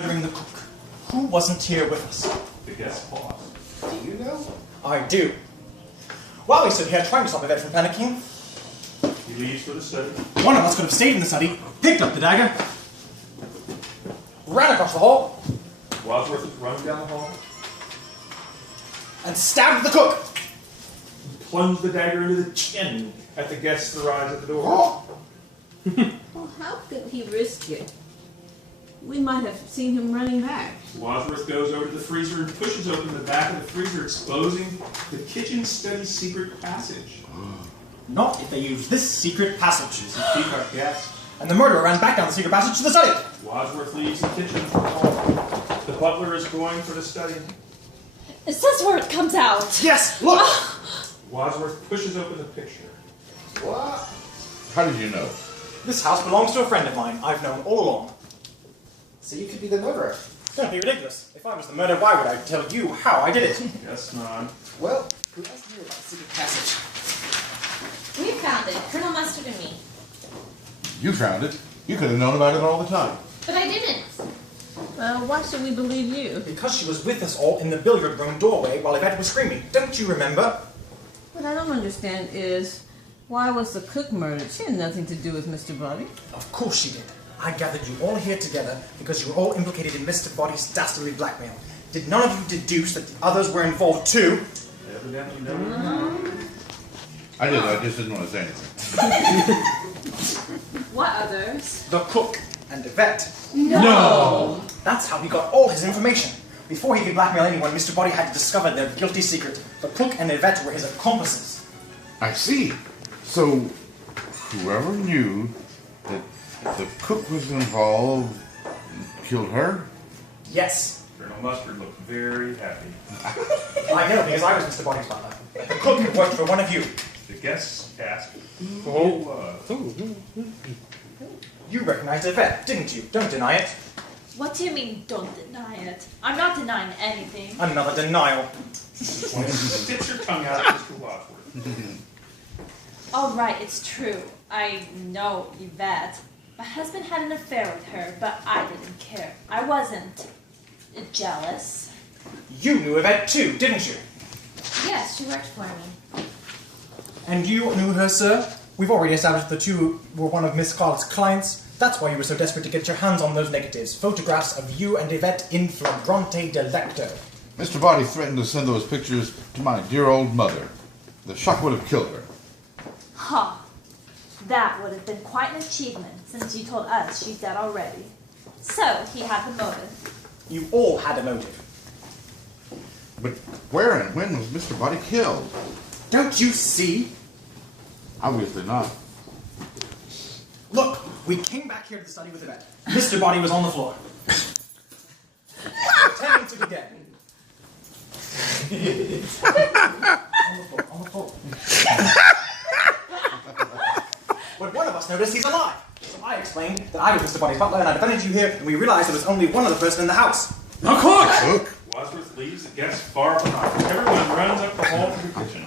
murdering the cook. Who wasn't here with us? The guest paused. Do you know? I do. While we stood here trying to stop Yvette from panicking, He leaves for the study. one of us could have stayed in the study, picked up the dagger, ran across the hall, Wadsworth is running down the hall, and stabbed the cook. plunged the dagger into the chin at the guest's arrives at the door. Oh. Well, how could he risk it? We might have seen him running back. Wadsworth goes over to the freezer and pushes open the back of the freezer, exposing the kitchen study secret passage. Not if they used this secret passage. Peacock gasps. And the murderer ran back down the secret passage to the study. Wadsworth leaves the kitchen for home. The butler is going for the study. Is this where it comes out? Yes, look! Wadsworth pushes open the picture. What? How did you know? This house belongs to a friend of mine I've known all along. So you could be the murderer. Don't be ridiculous. If I was the murderer, why would I tell you how I did it? Yes, nod. Well, who else knew about the secret passage? We found it, Colonel Mustard and me. You found it. You could have known about it all the time. But I didn't. Well, why should we believe you? Because she was with us all in the billiard room doorway while Yvette was screaming. Don't you remember? What I don't understand is, why was the cook murdered? She had nothing to do with Mr. Body. Of course she did. I gathered you all here together because you were all implicated in Mr. Body's dastardly blackmail. Did none of you deduce that the others were involved too? Evidently no. I did. I just didn't want to say anything. What others? The cook and Yvette. No! That's how he got all his information. Before he could blackmail anyone, Mr. Body had to discover their guilty secret. The cook and Yvette were his accomplices. I see. So, whoever knew that the cook was involved killed her? Yes. Colonel Mustard looked very happy. I know, because I was Mr. Body's butler. The cook had worked for one of you. The guests asked who it was. You recognized Yvette, didn't you? Don't deny it. What do you mean, don't deny it? I'm not denying anything. Another denial. Sticks her tongue out at Mr. Wadsworth. All right, it's true. I know Yvette. My husband had an affair with her, but I didn't care. I wasn't jealous. You knew Yvette too, didn't you? Yes, she worked for me. And you knew her, sir? We've already established the two were one of Miss Carlett's clients. That's why you were so desperate to get your hands on those negatives. Photographs of you and Yvette in flagrante delicto. Mr. Body threatened to send those pictures to my dear old mother. The shock would have killed her. Huh. That would have been quite an achievement, since you told us she's dead already. So, he had the motive. You all had a motive. But where and when was Mr. Body killed? Don't you see? Obviously not. Look, we came back here to the study with Yvette. Mr. Body was on the floor. Pretending to be dead. on the floor. But one of us noticed he's alive. So I explained that I was Mr. Body's butler and I defended you here, and we realized there was only one other person in the house. The cook! Cook? Wadsworth leaves the guests far behind. Everyone runs up the hall to the kitchen.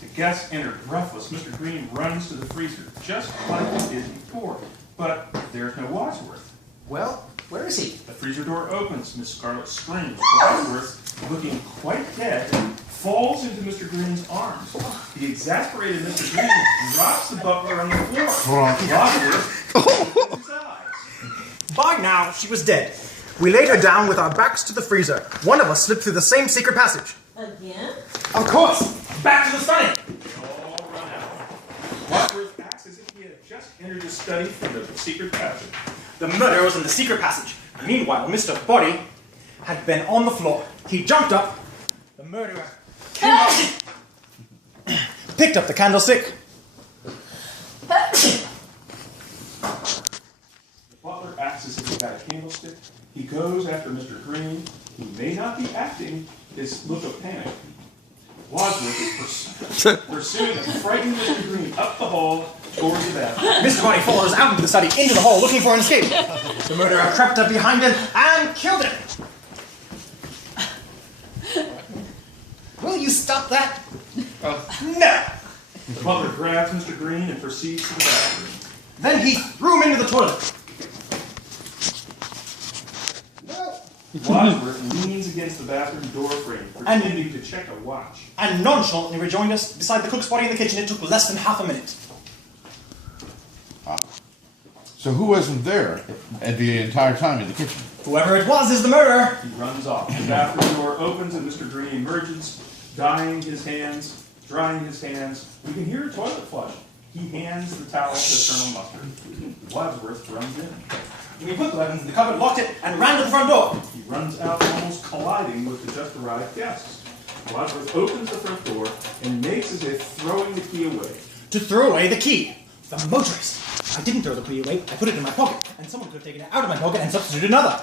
The guests enter breathless. Mr. Green runs to the freezer, just like he did before. But there's no Wadsworth. Well, where is he? The freezer door opens. Miss Scarlet screams. Wadsworth, looking quite dead, falls into Mr. Green's arms. The exasperated Mr. Green drops the butler on the floor. Wadsworth opens his eyes. By now, she was dead. We laid her down with our backs to the freezer. One of us slipped through the same secret passage. Again? Of course! Back to the study! They all run out. Wadsworth acts as if he had just entered the study from the secret passage. The murderer was in the secret passage. Meanwhile, Mr. Body had been on the floor. He jumped up. The murderer came up, picked up the candlestick. The butler acts as if he had a candlestick. He goes after Mr. Green, who may not be acting his look of panic. Wadsworth is pursuing a frightened Mr. Green up the hall towards the bathroom. Mr. Body follows out into the study, into the hall, looking for an escape. The murderer crept up behind him and killed him. Will you stop that? No! The butler grabs Mr. Green and proceeds to the bathroom. Then he threw him into the toilet. No! Wadsworth leans against the bathroom door frame, pretending to check a watch. And nonchalantly rejoined us beside the cook's body in the kitchen. It took less than half a minute. So who wasn't there at the entire time in the kitchen? Whoever it was is the murderer. He runs off. The bathroom door opens and Mr. Green emerges, drying his hands. We can hear a toilet flush. He hands the towel to Colonel Mustard. Wadsworth runs in. We put the weapons in the cupboard, locked it, and ran to the front door. He runs out, almost colliding with the just arrived guests. Wadsworth opens the front door and makes as if throwing the key away. To throw away the key. The motorist. I didn't throw the key away. I put it in my pocket, and someone could have taken it out of my pocket and substituted another.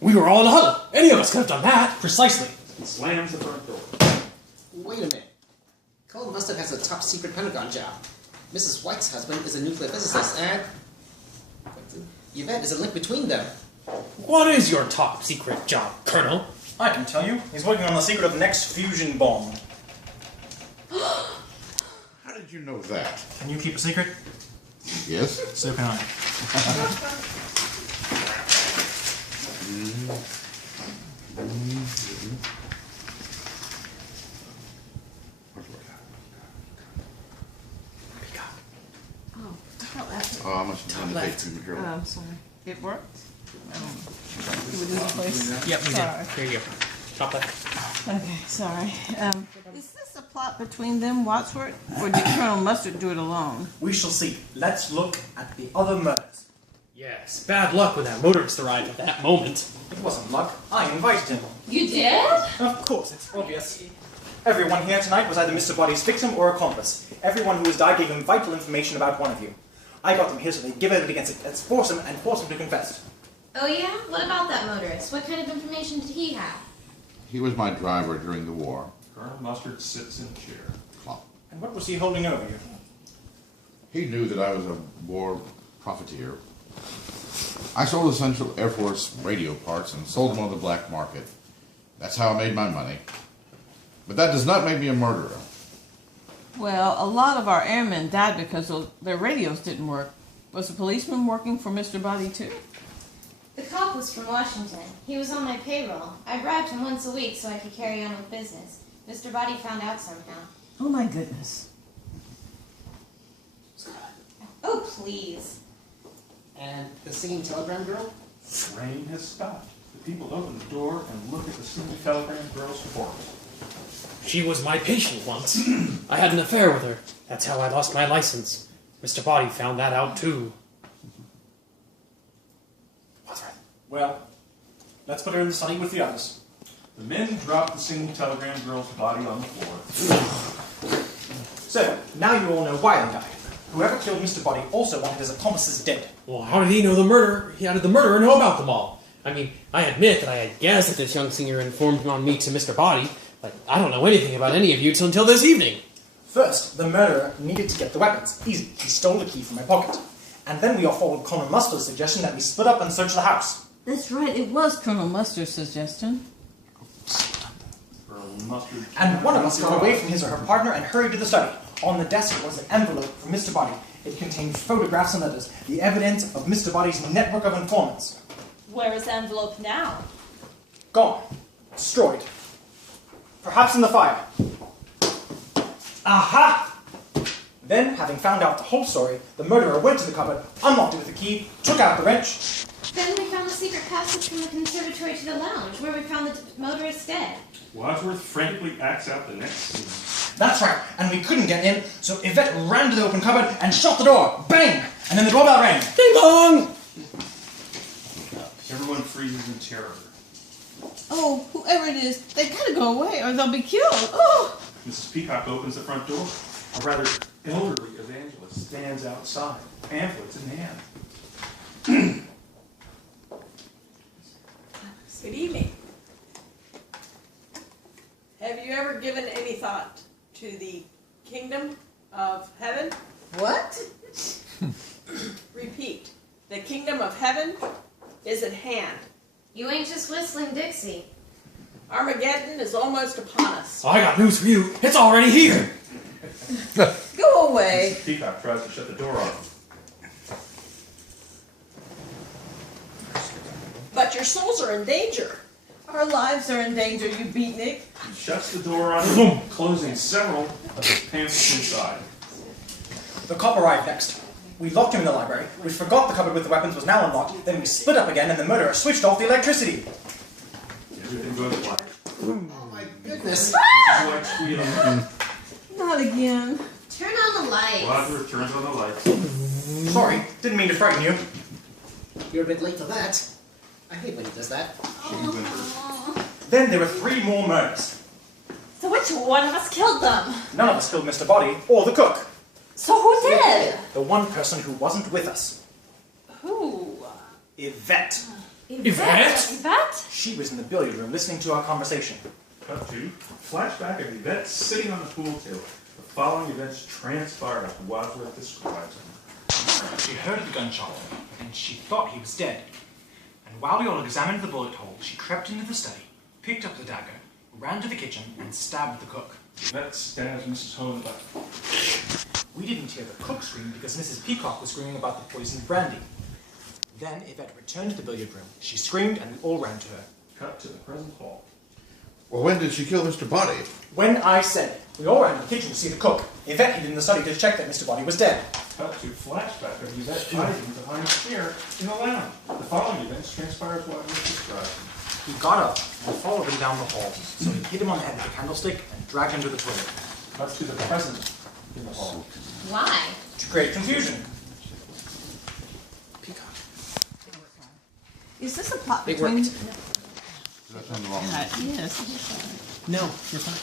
We were all in a huddle. Any of us could have done that. Precisely. He slams the front door. Wait a minute. Colonel Mustard has a top secret Pentagon job. Mrs. White's husband is a nuclear physicist, and Yvette is a link between them. What is your top secret job, Colonel? I can tell you. He's working on the secret of the next fusion bomb. How did you know that? Can you keep a secret? Yes? So can I. Oh, I must have done the basic material. I'm sorry. It worked? Did we lose a place? Yep, we Sorry. did. Here you go. Top left. Okay, sorry. Is this a plot between them, Wadsworth? Or did Colonel Mustard do it alone? We shall see. Let's look at the other murders. Yes, bad luck when that motorist arrived at that moment. It wasn't luck. I invited him. You did? Of course, it's obvious. Everyone here tonight was either Mr. Body's victim or accomplice. Everyone who has died gave him vital information about one of you. I got them here so they'd give evidence against force him and force him to confess. Oh yeah? What about that motorist? What kind of information did he have? He was my driver during the war. Colonel Mustard sits in a chair. Clock. And what was he holding over you? He knew that I was a war profiteer. I sold essential Air Force radio parts and sold them on the black market. That's how I made my money. But that does not make me a murderer. Well, a lot of our airmen died because their radios didn't work. Was the policeman working for Mr. Body too? The cop was from Washington. He was on my payroll. I bribed him once a week so I could carry on with business. Mr. Body found out somehow. Oh my goodness. Oh, please. And the singing telegram girl? Rain has stopped. The people open the door and look at the singing telegram girl's corpse. She was my patient once. I had an affair with her. That's how I lost my license. Mr. Body found that out too. Well, let's put her in the study with the others. The men drop the singing telegram girl's body on the floor. So, now you all know why they died. Whoever killed Mr. Body also wanted his accomplices dead. Well, how did he know the murder? How did the murderer know about them all? I mean, I admit that I had guessed that this young singer informed on me to Mr. Body, but I don't know anything about any of you until this evening. First, the murderer needed to get the weapons. He stole the key from my pocket. And then we all followed Colonel Mustard's suggestion that we split up and search the house. That's right, it was Colonel Mustard's suggestion. Colonel Mustard And one of us got away from his or her partner and hurried to the study. On the desk was an envelope from Mr. Body. It contained photographs and letters, the evidence of Mr. Body's network of informants. Where is the envelope now? Gone. Destroyed. Perhaps in the fire. Aha! Then, having found out the whole story, the murderer went to the cupboard, unlocked it with the key, took out the wrench. Then we found the secret passage from the conservatory to the lounge, where we found the motorist dead. Wadsworth frantically acts out the next scene. That's right, and we couldn't get in, so Yvette ran to the open cupboard and shut the door. Bang! And then the doorbell rang. Ding dong! Everyone freezes in terror. Oh, whoever it is, they gotta go away or they'll be killed. Oh! Mrs. Peacock opens the front door. A rather elderly evangelist stands outside, pamphlets in hand. Good evening. Have you ever given any thought to the kingdom of heaven? What? Repeat. The kingdom of heaven is at hand. You ain't just whistling Dixie. Armageddon is almost upon us. Oh, I got news for you. It's already here. Go away. Mrs. Peacock tries to shut the door on him. But your souls are in danger. Our lives are in danger, you beatnik. He shuts the door on him, closing several of his pants inside. The cop arrived next. We locked him in the library. We forgot the cupboard with the weapons was now unlocked. Then we split up again, and the murderer switched off the electricity. Everything goes black. Oh my goodness. Mrs. White squealing. Not again. Turn on the lights. Roger turns on the lights. Sorry, didn't mean to frighten you. You're a bit late for that. I hate when he does that. She whimpers. Then there were 3 more murders. So which one of us killed them? None of us killed Mr. Body or the cook. So who did? The one person who wasn't with us. Who? Yvette. Yvette? Yvette? She was in the billiard room listening to our conversation. Cut to flashback of Yvette sitting on the pool table. The following events transpired as Wadsworth describes them. She heard the gunshot, and she thought he was dead. And while we all examined the bullet hole, she crept into the study, picked up the dagger, ran to the kitchen, and stabbed the cook. Yvette stabs Mrs. Ho in the back. We didn't hear the cook scream because Mrs. Peacock was screaming about the poisoned brandy. Then Yvette returned to the billiard room. She screamed, and we all ran to her. Cut to the present hall. Well, when did she kill Mr. Body? When I said it, we all ran to the kitchen to see the cook. Yvette hid in the study to check that Mr. Body was dead. Cut to flashback of Yvette hiding behind a chair in the lounge. The following events transpire as Wadsworth describes them. He got up and followed him down the hall, so he hit him on the head with a candlestick and dragged him to the toilet. Cut to the present in the hall. Why? To create confusion. Peacock. Is this a plot It between... worked. Did I turn the wrong one? Yes. No, you're fine.